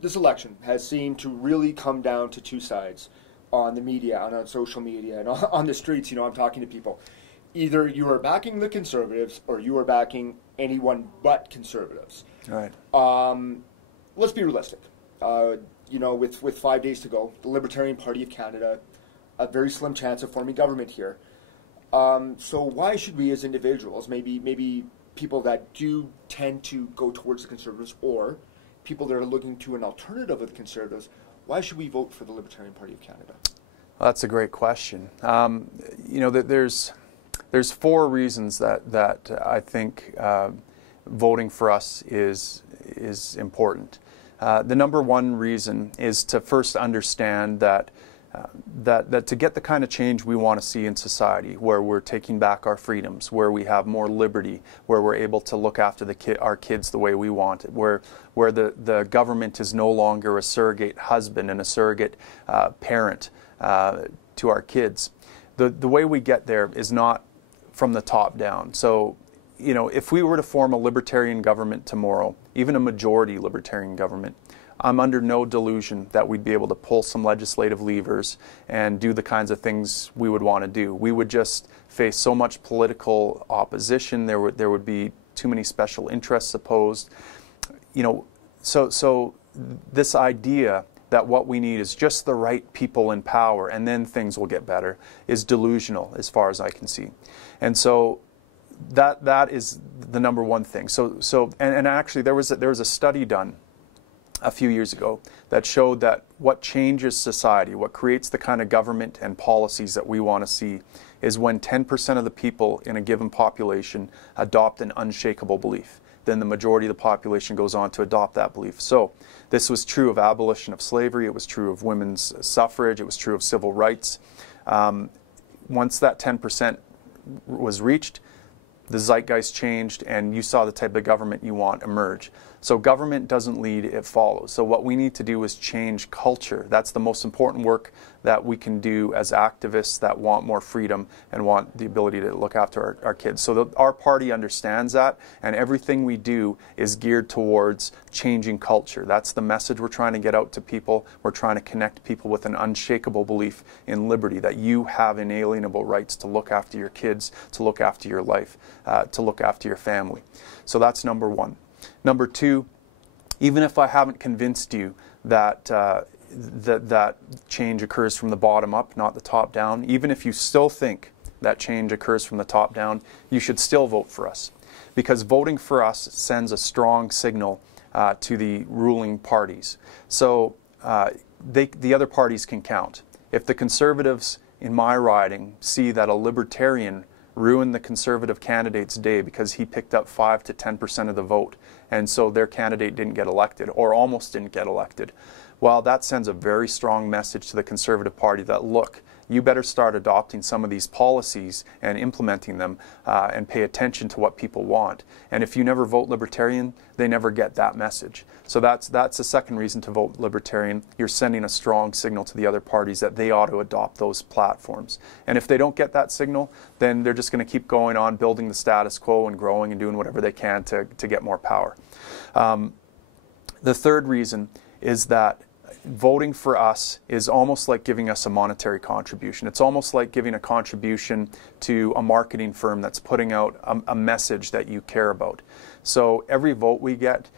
This election has seemed to really come down to two sides on the media and on social media and on the streets. You know, I'm talking to people. Either you are backing the Conservatives or you are backing anyone but Conservatives. Right. Let's be realistic. You know, with 5 days to go, the Libertarian Party of Canada, a very slim chance of forming government here. So why should we as individuals, maybe people that do tend to go towards the Conservatives or people that are looking to an alternative of the Conservatives, why should we vote for the Libertarian Party of Canada? Well, that's a great question. You know, there's 4 reasons that I think voting for us is important. The number one reason is to first understand that to get the kind of change we want to see in society, where we're taking back our freedoms, where we have more liberty, where we're able to look after our kids the way we want it, where the government is no longer a surrogate husband and a surrogate parent to our kids. The way we get there is not from the top down. So, you know, if we were to form a libertarian government tomorrow, even a majority libertarian government, I'm under no delusion that we'd be able to pull some legislative levers and do the kinds of things we would want to do. We would just face so much political opposition. There would be too many special interests opposed. You know, so this idea that what we need is just the right people in power and then things will get better is delusional as far as I can see. And so that is the number one thing. And actually there was a study done a few years ago that showed that what changes society, what creates the kind of government and policies that we want to see, is when 10% of the people in a given population adopt an unshakable belief. Then the majority of the population goes on to adopt that belief. So this was true of abolition of slavery, it was true of women's suffrage, it was true of civil rights. Once that 10% was reached, the zeitgeist changed and you saw the type of government you want emerge. So government doesn't lead, it follows. So what we need to do is change culture. That's the most important work that we can do as activists that want more freedom and want the ability to look after our kids. So our party understands that, and everything we do is geared towards changing culture. That's the message we're trying to get out to people. We're trying to connect people with an unshakable belief in liberty, that you have inalienable rights to look after your kids, to look after your life, to look after your family. So that's number one. Number two, even if I haven't convinced you that that change occurs from the bottom up, not the top down, even if you still think that change occurs from the top down, you should still vote for us. Because voting for us sends a strong signal to the ruling parties. So the other parties can count. If the Conservatives in my riding see that a Libertarian ruined the Conservative candidate's day because he picked up 5 to 10% of the vote, and so their candidate didn't get elected, or almost didn't get elected, well, that sends a very strong message to the Conservative Party that, look, you better start adopting some of these policies and implementing them and pay attention to what people want. And if you never vote Libertarian, they never get that message. So that's the second reason to vote Libertarian. You're sending a strong signal to the other parties that they ought to adopt those platforms. And if they don't get that signal, then they're just going to keep going on building the status quo and growing and doing whatever they can to get more power. The third reason is that voting for us is almost like giving us a monetary contribution. It's almost like giving a contribution to a marketing firm that's putting out a message that you care about. So every vote we get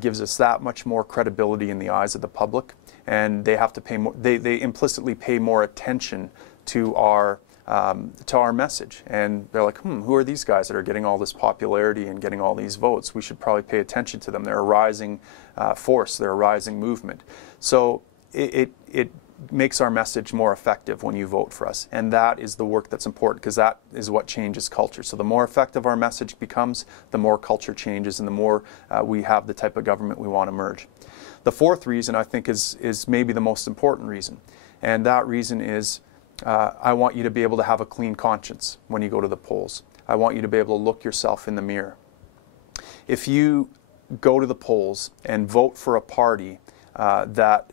gives us that much more credibility in the eyes of the public, and they have to pay more. They implicitly pay more attention to our message, and they're like, who are these guys that are getting all this popularity and getting all these votes? We should probably pay attention to them. They're a rising force. They're a rising movement. So it makes our message more effective when you vote for us, and that is the work that's important, because that is what changes culture. So the more effective our message becomes, the more culture changes, and the more we have the type of government we want to merge. The fourth reason, I think, is maybe the most important reason, and that reason is I want you to be able to have a clean conscience when you go to the polls. I want you to be able to look yourself in the mirror. If you go to the polls and vote for a party that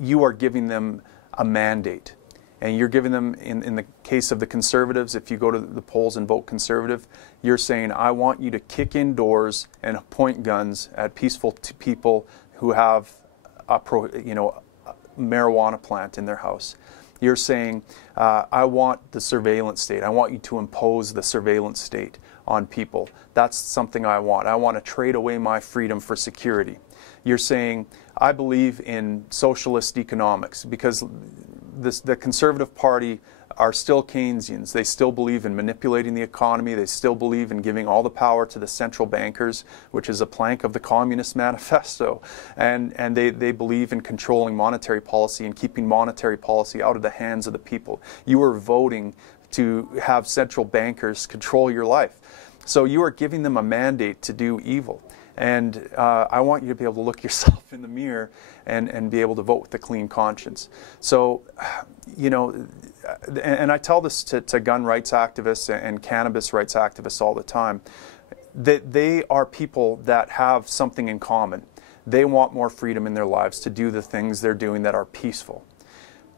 you are giving them a mandate, and you're giving them, in the case of the Conservatives, if you go to the polls and vote Conservative, you're saying, I want you to kick in doors and point guns at peaceful people who have a marijuana plant in their house. You're saying, I want the surveillance state. I want you to impose the surveillance state on people. That's something I want. I want to trade away my freedom for security. You're saying, I believe in socialist economics, because the Conservative Party are still Keynesians. They still believe in manipulating the economy. They still believe in giving all the power to the central bankers, which is a plank of the Communist Manifesto. And they believe in controlling monetary policy and keeping monetary policy out of the hands of the people. You are voting to have central bankers control your life. So you are giving them a mandate to do evil. And I want you to be able to look yourself in the mirror and be able to vote with a clean conscience. So, and I tell this to gun rights activists and cannabis rights activists all the time, that they are people that have something in common. They want more freedom in their lives to do the things they're doing that are peaceful.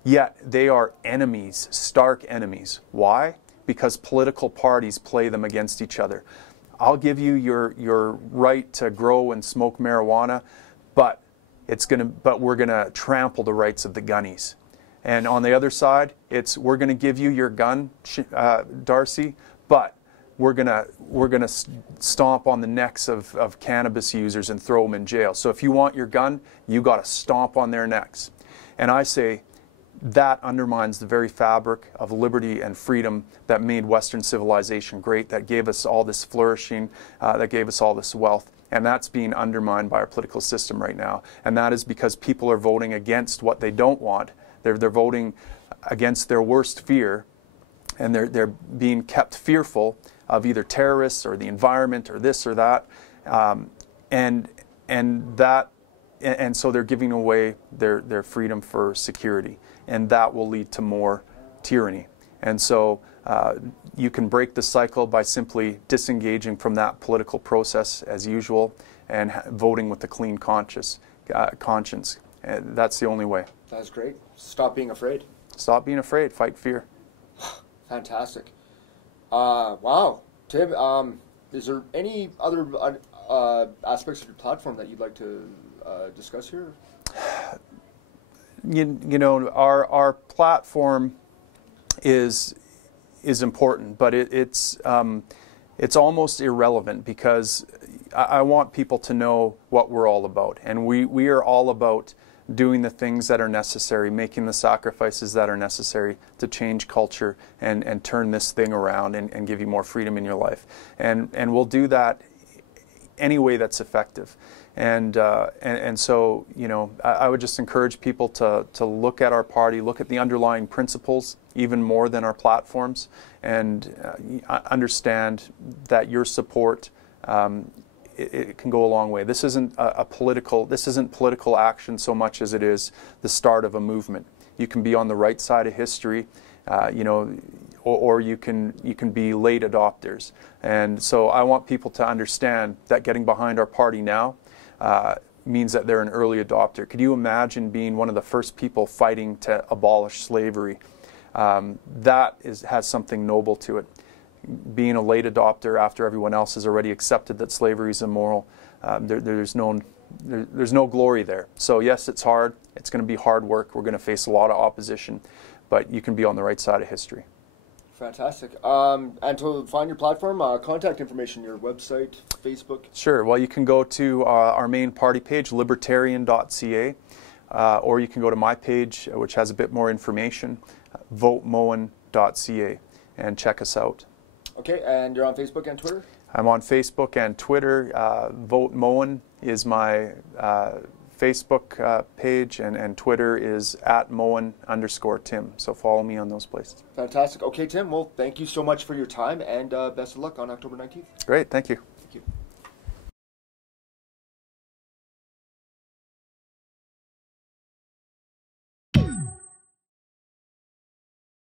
Yet they are enemies, stark enemies. Why? Because political parties play them against each other. I'll give you your right to grow and smoke marijuana, but we're gonna trample the rights of the gunnies. And on the other side, we're gonna give you your gun, Darcy, but we're gonna stomp on the necks of cannabis users and throw them in jail. So if you want your gun, you got to stomp on their necks. And I say, that undermines the very fabric of liberty and freedom that made Western civilization great, that gave us all this flourishing, that gave us all this wealth. And that's being undermined by our political system right now. And that is because people are voting against what they don't want. They're voting against their worst fear, and they're being kept fearful of either terrorists or the environment or this or that. And so they're giving away their freedom for security. And that will lead to more tyranny. And so you can break the cycle by simply disengaging from that political process as usual and voting with a clean conscience. And that's the only way. That's great. Stop being afraid. Stop being afraid. Fight fear. Fantastic. Wow. Tim, is there any other aspects of your platform that you'd like to discuss here? You know, our platform is important, but it's almost irrelevant, because I want people to know what we're all about, and we are all about doing the things that are necessary, making the sacrifices that are necessary to change culture and turn this thing around and give you more freedom in your life, and we'll do that any way that's effective. And so, you know, I would just encourage people to look at our party, look at the underlying principles even more than our platforms, and understand that your support, it can go a long way. This isn't political action so much as it is the start of a movement. You can be on the right side of history, you know, or you can be late adopters. And so I want people to understand that getting behind our party now means that they're an early adopter. Could you imagine being one of the first people fighting to abolish slavery? That has something noble to it. Being a late adopter after everyone else has already accepted that slavery is immoral, there's no glory there. So yes, it's hard. It's going to be hard work. We're going to face a lot of opposition, but you can be on the right side of history. Fantastic. And to find your platform, contact information, your website, Facebook? Sure. Well, you can go to our main party page, libertarian.ca, or you can go to my page, which has a bit more information, votemoen.ca, and check us out. Okay, and you're on Facebook and Twitter? I'm on Facebook and Twitter. Vote Moen is my Facebook page, and Twitter is @Moen_Tim. So follow me on those places. Fantastic. Okay, Tim, well, thank you so much for your time, and best of luck on October 19th. Great, thank you. Thank you.